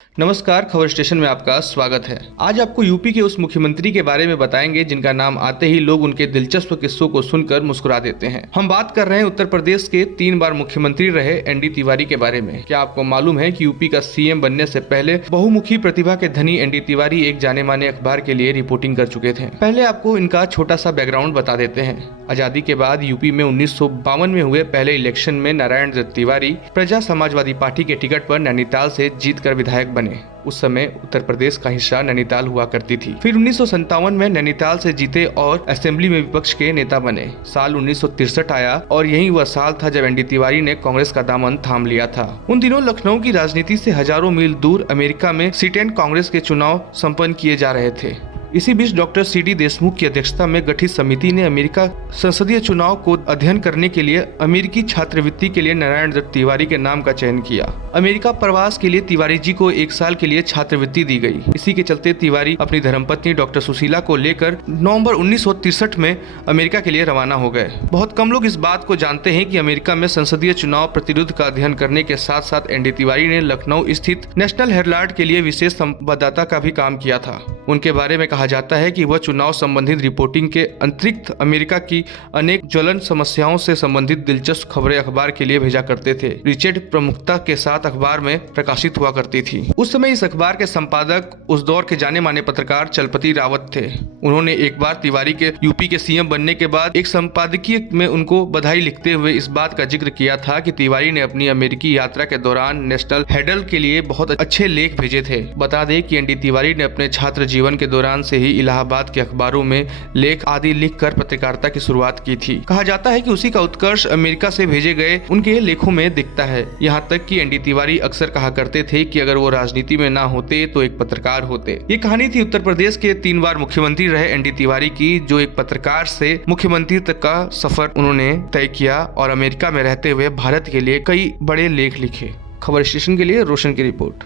नमस्कार, खबर स्टेशन में आपका स्वागत है। आज आपको यूपी के उस मुख्यमंत्री के बारे में बताएंगे जिनका नाम आते ही लोग उनके दिलचस्प किस्सों को सुनकर मुस्कुरा देते हैं। हम बात कर रहे हैं उत्तर प्रदेश के 3 बार मुख्यमंत्री रहे एनडी तिवारी के बारे में। क्या आपको मालूम है कि यूपी का सीएम बनने से पहले बहुमुखी प्रतिभा के धनी एनडी तिवारी एक जाने माने अखबार के लिए रिपोर्टिंग कर चुके थे। पहले आपको इनका छोटा सा बैकग्राउंड बता देते हैं। आजादी के बाद यूपी में 1952 में हुए पहले इलेक्शन में नारायण दत्त तिवारी प्रजा समाजवादी पार्टी के टिकट पर नैनीताल से जीतकर विधायक बने। उस समय उत्तर प्रदेश का हिस्सा नैनीताल हुआ करती थी। फिर 1957 में नैनीताल से जीते और असेंबली में विपक्ष के नेता बने। साल 1963 आया और यही वह साल था जब एनडी तिवारी ने कांग्रेस का दामन थाम लिया था। उन दिनों लखनऊ की राजनीति से हजारों मील दूर अमेरिका में सीट एंड कांग्रेस के चुनाव संपन्न किए जा रहे थे। इसी बीच डॉक्टर सीडी देशमुख की अध्यक्षता में गठित समिति ने अमेरिका संसदीय चुनाव को अध्ययन करने के लिए अमेरिकी छात्रवृत्ति के लिए नारायण दत्त तिवारी के नाम का चयन किया। अमेरिका प्रवास के लिए तिवारी जी को 1 साल के लिए छात्रवृत्ति दी गई। इसी के चलते तिवारी अपनी धर्मपत्नी डॉक्टर सुशीला को लेकर नवंबर 1963 में अमेरिका के लिए रवाना हो गए। बहुत कम लोग इस बात को जानते हैं कि अमेरिका में संसदीय चुनाव प्रतिरोध का अध्ययन करने के साथ साथ एनडी तिवारी ने लखनऊ स्थित नेशनल हेराल्ड के लिए विशेष संवाददाता का भी काम किया था। उनके बारे में कहा जाता है कि वह चुनाव संबंधित रिपोर्टिंग के अतिरिक्त अमेरिका की अनेक ज्वलन समस्याओं से संबंधित दिलचस्प खबरें अखबार के लिए भेजा करते थे। रिचर्ड प्रमुखता के साथ अखबार में प्रकाशित हुआ करती थी। उस समय इस अखबार के संपादक उस दौर के जाने माने पत्रकार चलपति रावत थे। उन्होंने एक बार तिवारी के यूपी के सीएम बनने के बाद एक संपादकीय में उनको बधाई लिखते हुए इस बात का जिक्र किया था कि तिवारी ने अपनी अमेरिकी यात्रा के दौरान नेशनल हेराल्ड के लिए बहुत अच्छे लेख भेजे थे। बता दें कि एनडी तिवारी ने अपने छात्र जीवन के दौरान से ही इलाहाबाद के अखबारों में लेख आदि लिखकर पत्रकारिता की शुरुआत की थी। कहा जाता है कि उसी का उत्कर्ष अमेरिका से भेजे गए उनके लेखों में दिखता है। यहाँ तक कि एनडी तिवारी अक्सर कहा करते थे कि अगर वो राजनीति में ना होते तो एक पत्रकार होते। ये कहानी थी उत्तर प्रदेश के 3 बार मुख्यमंत्री रहे एनडी तिवारी की, जो एक पत्रकार से मुख्यमंत्री तक का सफर उन्होंने तय किया और अमेरिका में रहते हुए भारत के लिए कई बड़े लेख लिखे। खबर स्टेशन के लिए रोशन की रिपोर्ट।